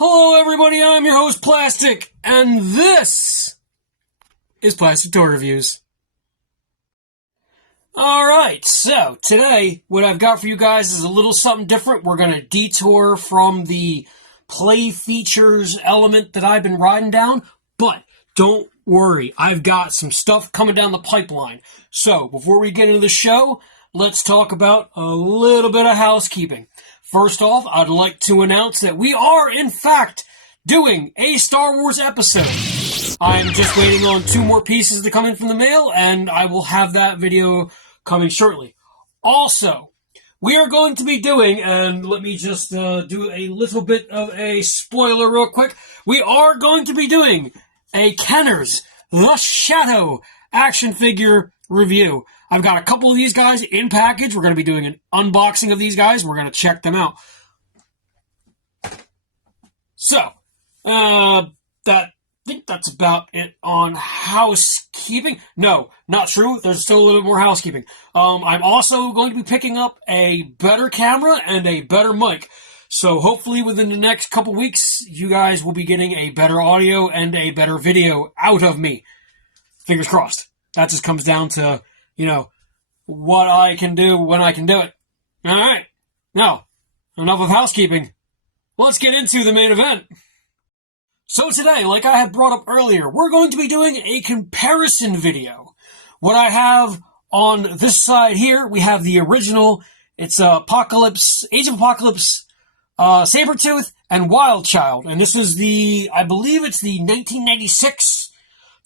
Hello everybody, I'm your host Plastic, and this is Plastic Toy Reviews. Alright, so today what I've got for you guys is a little something different. We're going to detour from the play features element that I've been riding down, but don't worry, I've got some stuff coming down the pipeline. So, before we get into the show, let's talk about a little bit of housekeeping. First off, I'd like to announce that we are, in fact, doing a Star Wars episode. I'm just waiting on 2 more pieces to come in from the mail, and I will have that video coming shortly. Also, we are going to be doing, and let me just do a little bit of a spoiler real quick. We are going to be doing a Kenner's The Shadow action figure review. I've got a couple of these guys in package. We're going to be doing an unboxing of these guys. We're going to check them out. So, I think that's about it on housekeeping. No, not true. There's still a little bit more housekeeping. I'm also going to be picking up a better camera and a better mic. So hopefully within the next couple weeks, you guys will be getting a better audio and a better video out of me. Fingers crossed. That just comes down to, what I can do when I can do it. All right. Now, enough of housekeeping. Let's get into the main event. So today, like I had brought up earlier, we're going to be doing a comparison video. What I have on this side here, we have the original. It's Age of Apocalypse, Saber-Tooth, and Wild Child. And this is I believe it's the 1996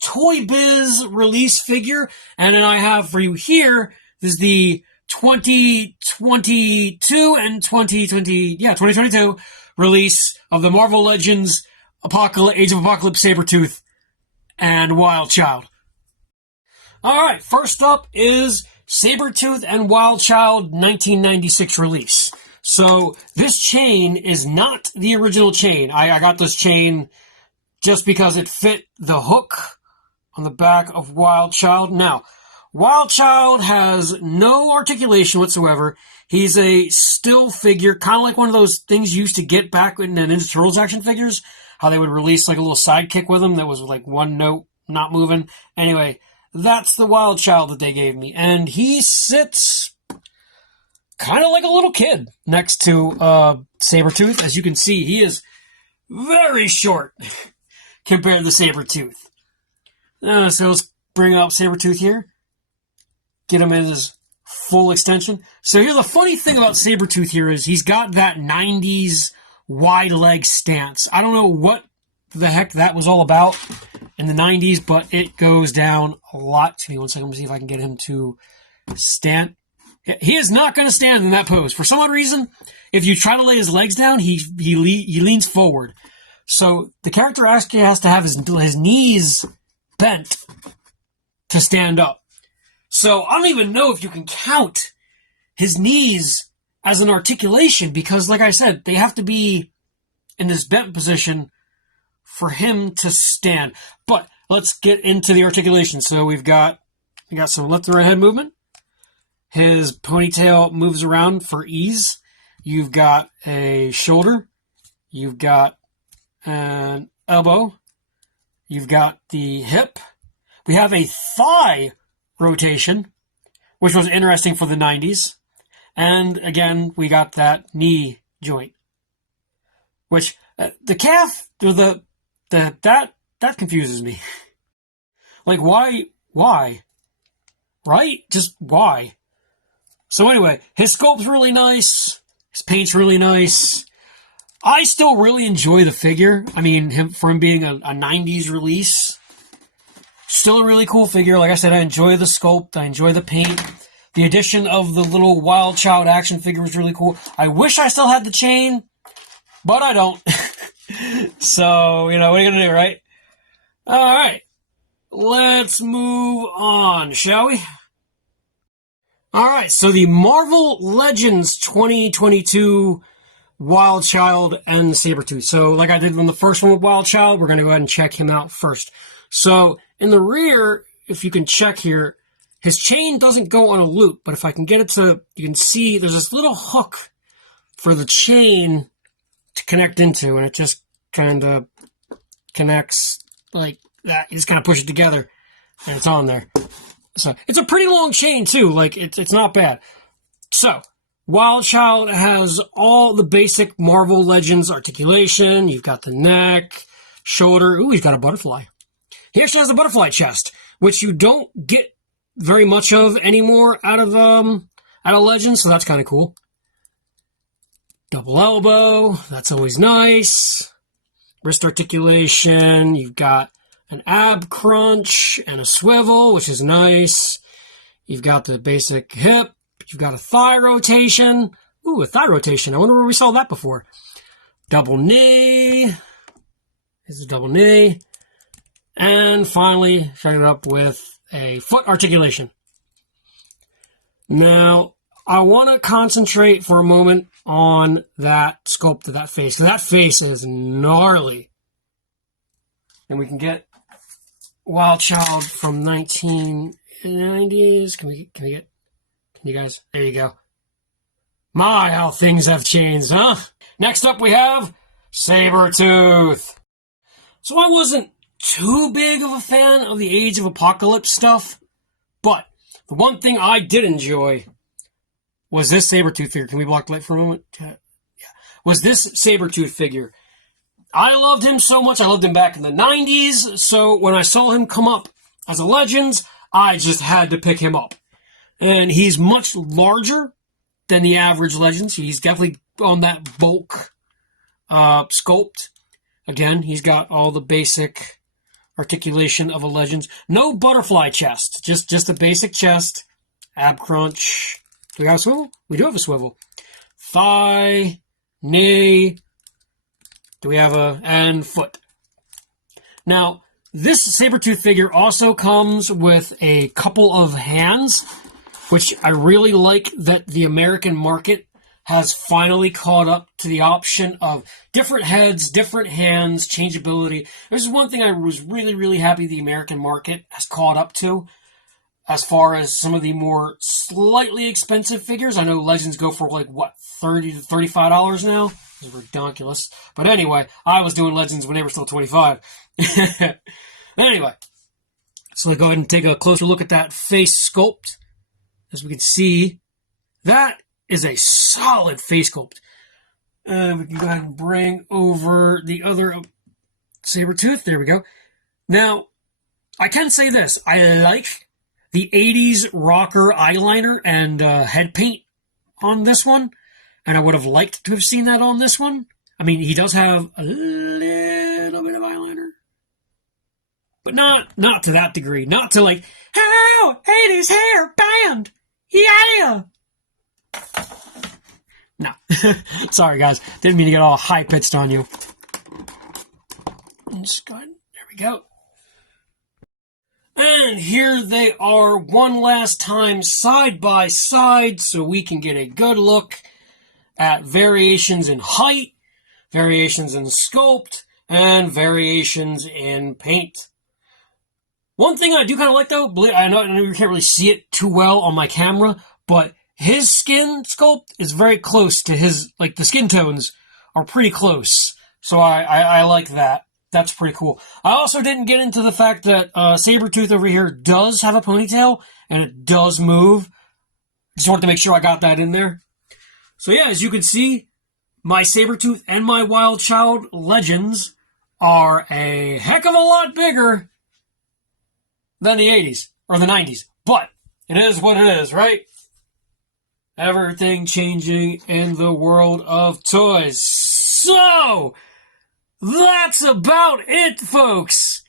Toy Biz release figure. And then I have for you here, this is the 2022 and 2022 release of the Marvel Legends Age of Apocalypse, Saber-Tooth, and Wild Child. Alright, first up is Saber-Tooth and Wild Child 1996 release. So, this chain is not the original chain. I got this chain just because it fit the hook on the back of Wild Child. Now, Wild Child has no articulation whatsoever. He's a still figure, kind of like one of those things you used to get back in the Ninja Turtles action figures, how they would release like a little sidekick with him that was like one note, not moving. Anyway, that's the Wild Child that they gave me. And he sits kind of like a little kid next to Saber-Tooth. As you can see, he is very short compared to Saber-Tooth. So let's bring up Saber-Tooth here. Get him in his full extension. So here's the funny thing about Saber-Tooth here is he's got that 90s wide leg stance. I don't know what the heck that was all about in the 90s, but it goes down a lot. Give me 1 second. Let me see if I can get him to stand. He is not going to stand in that pose. For some odd reason, if you try to lay his legs down, he leans forward. So the character actually has to have his knees bent to stand up. So I don't even know if you can count his knees as an articulation because, like I said, they have to be in this bent position for him to stand. But let's get into the articulation. So we got some left and right head movement. His ponytail moves around for ease. You've got a shoulder. You've got an elbow. You've got the hip. We have a thigh rotation, which was interesting for the 90s. And again, we got that knee joint, which the calf, that confuses me. Like, why? Right? Just why? So anyway, his sculpt's really nice. His paint's really nice. I still really enjoy the figure. I mean, for him being a 90s release, still a really cool figure. Like I said, I enjoy the sculpt. I enjoy the paint. The addition of the little Wild Child action figure was really cool. I wish I still had the chain, but I don't. So, what are you going to do, right? All right. Let's move on, shall we? All right. So the Marvel Legends 2022 Wild Child and Saber-Tooth. So like I did on the first one with Wild Child, we're going to go ahead and check him out first. So in the rear, if you can check here, his chain doesn't go on a loop, but if I can get it to, you can see there's this little hook for the chain to connect into, and it just kind of connects like that. You just kind of push it together, and it's on there. So it's a pretty long chain too. Like it's not bad. So Wild Child has all the basic Marvel Legends articulation. You've got the neck, shoulder. Ooh, he's got a butterfly. He actually has a butterfly chest, which you don't get very much of anymore out of Legends. So that's kind of cool. Double elbow. That's always nice. Wrist articulation. You've got an ab crunch and a swivel, which is nice. You've got the basic hip. You've got a thigh rotation. Ooh, a thigh rotation. I wonder where we saw that before. Double knee. This is a double knee. And finally, set it up with a foot articulation. Now, I want to concentrate for a moment on that sculpt of that face. That face is gnarly. And we can get Wild Child from 1990s. Can you guys? There you go. My, how things have changed, huh? Next up we have Saber-Tooth. So I wasn't too big of a fan of the Age of Apocalypse stuff, but the one thing I did enjoy was this Saber-Tooth figure. Can we block the light for a moment? Yeah. Was this Saber-Tooth figure. I loved him so much. I loved him back in the 90s, so when I saw him come up as a Legends, I just had to pick him up. And he's much larger than the average Legends. He's definitely on that bulk sculpt. Again, he's got all the basic articulation of a Legends. No butterfly chest, just a basic chest. Ab crunch. Do we have a swivel? We do have a swivel. Thigh, knee. Do we have and foot? Now, this Saber-Tooth figure also comes with a couple of hands, which I really like that the American market has finally caught up to the option of different heads, different hands, changeability. This is one thing I was really, really happy the American market has caught up to as far as some of the more slightly expensive figures. I know Legends go for like, what, $30 to $35 now? It's ridiculous. But anyway, I was doing Legends when they were still $25. Anyway, so let's go ahead and take a closer look at that face sculpt. As we can see, that is a solid face sculpt. We can go ahead and bring over the other Saber-Tooth. There we go. Now, I can say this. I like the 80s rocker eyeliner and head paint on this one. And I would have liked to have seen that on this one. I mean, he does have a little bit of eyeliner. But not to that degree. Not to like, oh, 80s hair band. Yeah! No. Sorry, guys. Didn't mean to get all high-pitched on you. Just go ahead. There we go. And here they are one last time side by side so we can get a good look at variations in height, variations in sculpt, and variations in paint. One thing I do kind of like, though, I know you can't really see it too well on my camera, but his skin sculpt is very close to his, like, the skin tones are pretty close. So I like that. That's pretty cool. I also didn't get into the fact that Saber-Tooth over here does have a ponytail, and it does move. Just wanted to make sure I got that in there. So yeah, as you can see, my Saber-Tooth and my Wild Child Legends are a heck of a lot bigger than the 80s, or the 90s. But it is what it is, right? Everything changing in the world of toys. So, that's about it, folks.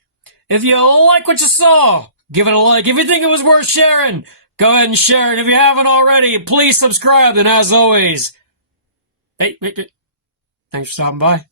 If you like what you saw, give it a like. If you think it was worth sharing, go ahead and share it. If you haven't already, please subscribe. And as always, hey, thanks for stopping by.